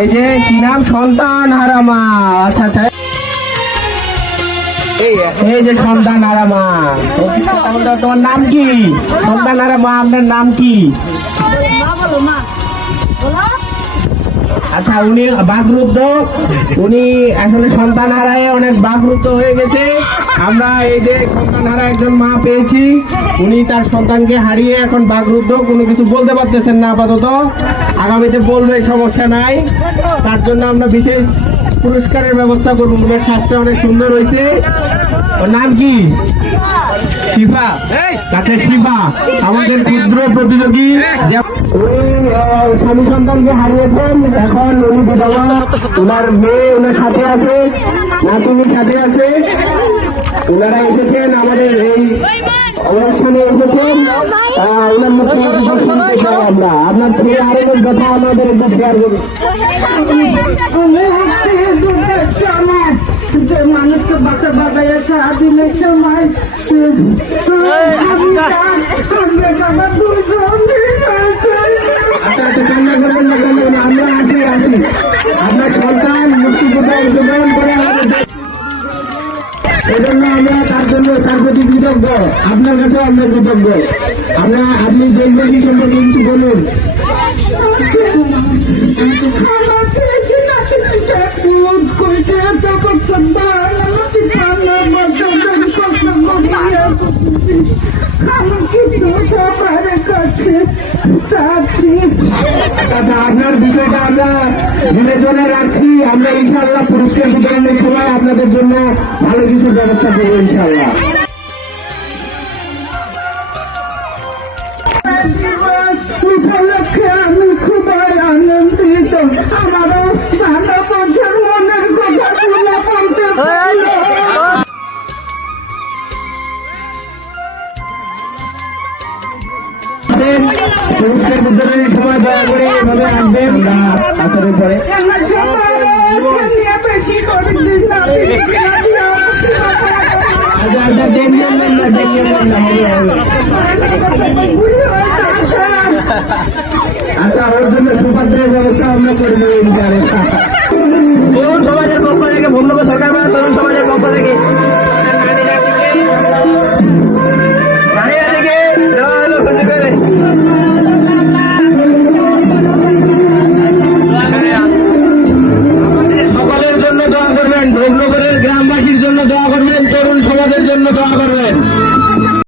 এই যে, কি নাম? সন্তান হারামা। আচ্ছা আচ্ছা। এই- যে, সন্তান হারামা। তোমার নাম কি? সন্তান হারামা, আপনার নাম কি? আচ্ছা উনি বাগরুদ্ধ উনি আসলে সন্তান হারায় অনেক বাগরুদ্ধ হয়ে গেছে। আমরা এই যে সন্তান হারা একজন মা পেয়েছি, উনি তার সন্তানকে হারিয়ে এখন বাগরুদ্ধ কোনো কিছু বলতে পারতেছেন না আপাতত। আগামীতে বলবে সমস্যা নাই। তার জন্য আমরা বিশেষ পুরস্কারের ব্যবস্থা করব। স্বাস্থ্য অনেক সুন্দর হয়েছে। ওর নাম কি? শিফা তাকে শিফা আমাদের ক্ষুদ্র প্রতিযোগী উনি স্বামী সন্তানকে হারিয়েছেন এখন উনি বিধবা ওনার মেয়ে ওনার সাথে আছে নাতিনির সাথে আছে ওনারা এসেছেন আমাদের এই অনুষ্ঠানে এসেছেন ওনার মুখে কিছু শুনতে চাই আমরা আপনার ছেলে আরও কথা আমাদের একটু শেয়ার করুন যে মানুষকে বাচ্চা বাজাইছে আদিনের সময়। আমরা আছি আছি আপনার সন্তান মুক্তিযোদ্ধা অংশগ্রহণ করে আমরা তার জন্য তার প্রতি কৃতজ্ঞ আপনার কাছেও আমরা কৃতজ্ঞ আমরা আপনি দেখবেন সম্পর্কে কিছু বলুন আচ্ছা আপনার বিষয়টা আমরা বিবেচনা রাখছি আমরা ইনশাআল্লাহ পুরস্কার বিতরণের সময় আপনাদের জন্য ভালো কিছু ব্যবস্থা করব ইনশাআল্লাহ উপলক্ষে পুরস্কার বিতরণের সময় দয়া করে এভাবে আসবেন আমরা আসরের পরে আচ্ছা ওর জন্য সুপাত্রের ব্যবস্থা আমরা করে দেবো